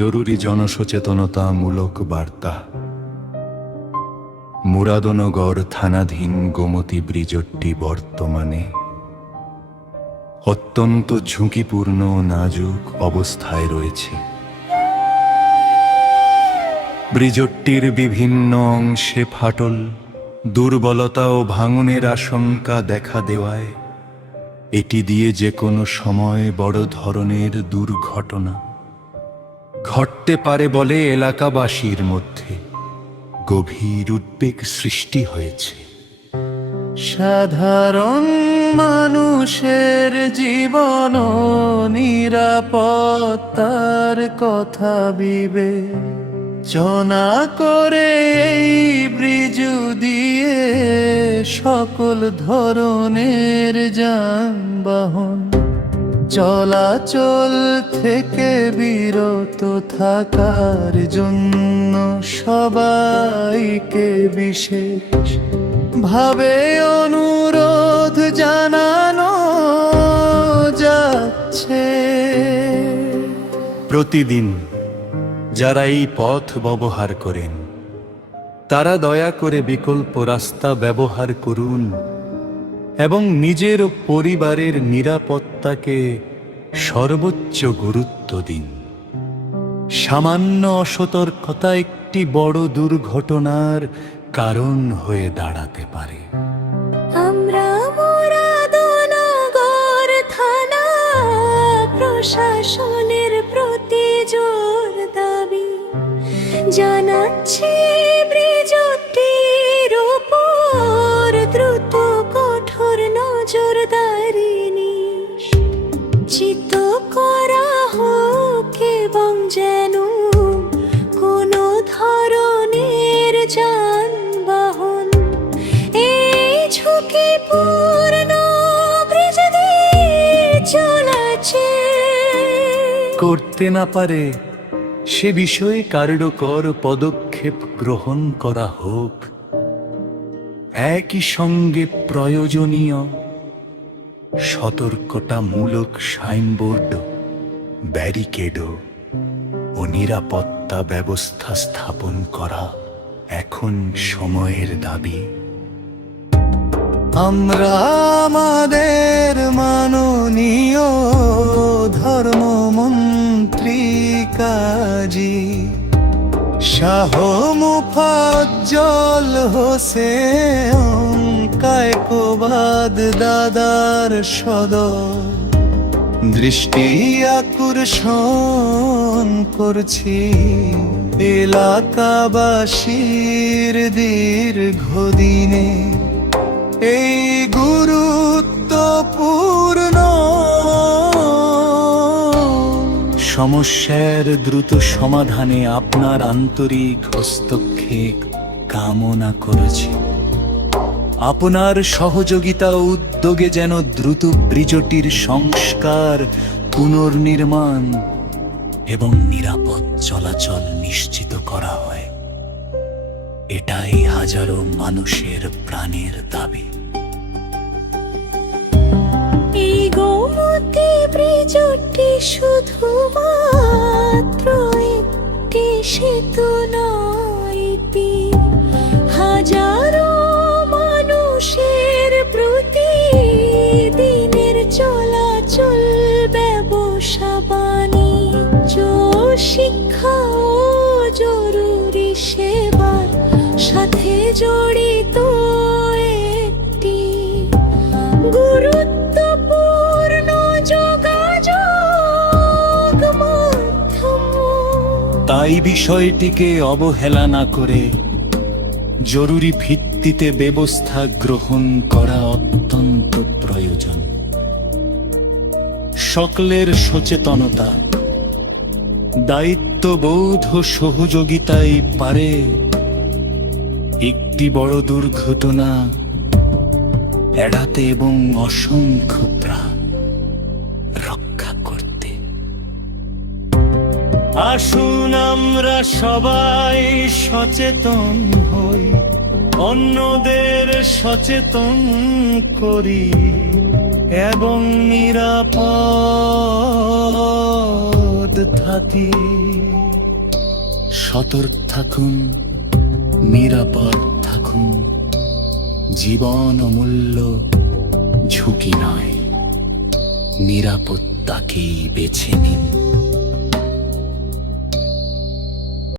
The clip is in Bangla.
জরুরি জনসচেতনতামূলক বার্তা। মুরাদনগর থানাধীন গোমতী ব্রিজটি বর্তমানে অত্যন্ত ঝুঁকিপূর্ণ ও নাজুক অবস্থায় রয়েছে। ব্রিজটির বিভিন্ন অংশে ফাটল, দুর্বলতা ও ভাঙনের আশঙ্কা দেখা দেওয়ায় এটি দিয়ে যে কোনো সময় বড় ধরনের দুর্ঘটনা ঘটতে পারে বলে এলাকাবাসীর মধ্যে গভীর উদ্বেগ সৃষ্টি হয়েছে। সাধারণ মানুষের জীবন ও নিরাপত্তার কথা বিবেচনা করে এই ব্রিজ দিয়ে সকল ধরনের যানবাহন চলাচল থেকে বিরত থাকার জন্য সবাইকে বিশেষ ভাবে অনুরোধ জানানো যাচ্ছে। প্রতিদিন যারা এই পথ ব্যবহার করেন তারা দয়া করে বিকল্প রাস্তা ব্যবহার করুন এবং নিজের ও পরিবারের নিরাপত্তাকে সর্বোচ্চ গুরুত্ব দিন। সামান্য অসতর্কতা একটি বড় দুর্ঘটনার কারণ হয়ে দাঁড়াতে পারে। আমরা মুরাদনগর থানা প্রশাসনের প্রতি জোর দাবি জানাচ্ছি, ব্রিজটির উপর দ্রুত কঠোর নজরদারি নিশ্চিত করা হোক এবং যেন কোনো ধরনের যানবাহন এই ঝুঁকিপূর্ণ ব্রিজ দিয়ে চলাচল করতে না পারে সে বিষয়ে কার্যকর পদক্ষেপ গ্রহণ করা হোক। একই সঙ্গে প্রয়োজনীয় সতর্কতামূলক সাইনবোর্ড, ব্যারিকেড ও নিরাপত্তা ব্যবস্থা স্থাপন করা এখন সময়ের দাবি। আমরা আমাদের মাননীয় ধর্মমন্ত্রী কাজী শাহ মুফাজ্জল হোসেন কায়কোবাদ দাদার সদয় দৃষ্টি আকর্ষণ করছি। এলাকাবাসীর দীর্ঘদিনে এই গুরুত্বপূর্ণ সমস্যার দ্রুত সমাধানে আপনার আন্তরিক হস্তক্ষেপ কামনা করেছি। আপনার সহযোগিতা ও উদ্যোগে যেন দ্রুত ব্রিজটির সংস্কার, পুনর্নির্মাণ এবং নিরাপদ চলাচল নিশ্চিত করা হয়। এটাই হাজারো মানুষের প্রাণের দাবি। এই গোমতী ব্রিজটি শুধুমাত্র একটি সেতু নয়, হাজারো মানুষের প্রতিদিনের চলাচল, ব্যবসা বাণিজ্য, শিক্ষা ও জরুরি সেবার সাথে জড়িত একটি গুরুত্বপূর্ণ যোগাযোগ মাধ্যম। তাই বিষয়টিকে অবহেলা না করে জরুরি ভিত্তিতে ব্যবস্থা গ্রহণ করা অত্যন্ত প্রয়োজন। সকলের সচেতনতা, দায়িত্ববোধ ও সহযোগিতাই পারে একটি বড় দুর্ঘটনা এড়াতে এবং অসংখ্য প্রাণ রক্ষা করতে। আসুন আমরা সবাই সচেতন হই, অন্যদের সচেতন করি। এবং নিরাপদ থাকি। সতর্ক থাকুন, নিরাপদ থাকুন। জীবন অমূল্য, ঝুঁকি নয়, নিরাপত্তাকেই বেছে নিন।